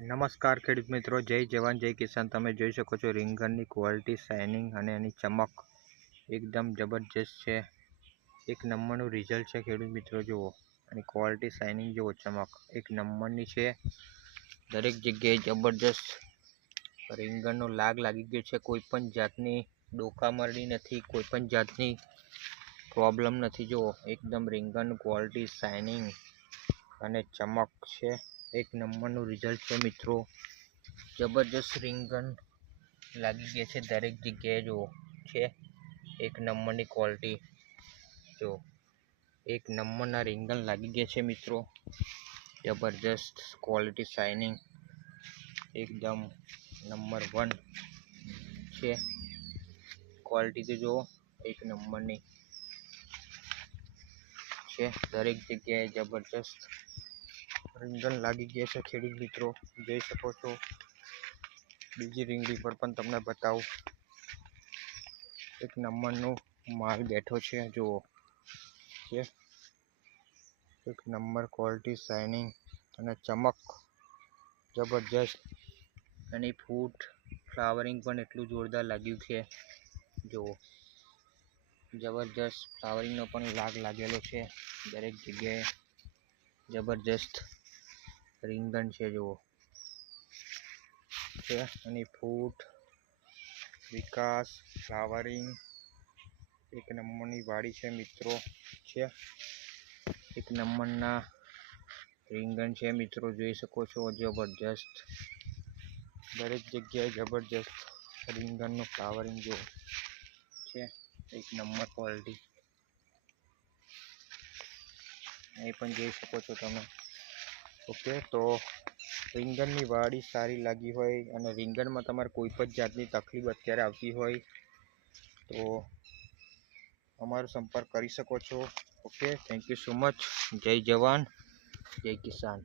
નમસ્કાર ખેડૂત મિત્રો, જય જવાન, જય કિસાન. તમે જોઈ શકો છો રીંગણની ક્વોલિટી શાઇનિંગ અને એની ચમક એકદમ જબરજસ્ત છે. એક નંબરનું રિઝલ્ટ છે ખેડૂત મિત્રો, જુઓ. અને ક્વોલિટી શાઇનિંગ જુઓ, ચમક એક નંબરની છે. દરેક જગ્યાએ જબરજસ્ત રીંગણનો લાગ લાગી ગયો છે. કોઈ પણ જાતની ડોકામરડી નથી, કોઈ પણ જાતની પ્રોબ્લેમ નથી. જુઓ, એકદમ રીંગણનું ક્વોલિટી શાઇનિંગ અને ચમક છે. એક નંબરનું રિઝલ્ટ છે મિત્રો. જબરજસ્ત રીંગણ લાગી ગયા છે દરેક જગ્યાએ, જુઓ. છે. એક નંબરની ક્વોલિટી જો. એક નંબરના રીંગણ લાગી ગયા છે મિત્રો. જબરજસ્ત ક્વોલિટી શાઇનિંગ એકદમ નંબર વન છે. ક્વોલિટી તો જુઓ. એક નંબરની છે. દરેક જગ્યાએ જબરજસ્ત રીંગણ લાગી ગયા છે, ખેડૂત મિત્રો. જોઈ શકો છો. બીજી રીંગણી પર પણ તમને બતાવું. એક નંબરનો માલ બેઠો છે, જુઓ. છે. એક નંબર ક્વોલિટી શાઇનિંગ અને ચમક. જબરજસ્ત. એની ફૂટ ફ્લાવરિંગ પણ એટલું જોરદાર લાગ્યું છે, જુઓ. જબરજસ્ત ફ્લાવરિંગનો પણ લાગ લાગેલો છે દરેક જગ્યાએ. જબરજસ્ત. રીંગણ છે, જુઓ. છે એની ફૂટ વિકાસ, ફ્લાવરિંગ. એક નંબરની વાડી છે, મિત્રો. છે, એક નંબરના રીંગણ છે, મિત્રો. જોઈ શકો છો, જબરજસ્ત. દરેક જગ્યાએ જબરજસ્ત રીંગણનું ફ્લાવરિંગ, જુઓ. છે, એક નંબર ક્વોલિટી. એ પણ જોઈ શકો છો તમે. ઓકે, તો રીંગણની વાડી સારી લાગી હોય અને રીંગણમાં તમારે કોઈ પણ જાતની તકલીફ અત્યારે આવતી હોય, તો અમારો સંપર્ક કરી શકો છો. Okay thank you so much જય જવાન, જય કિસાન.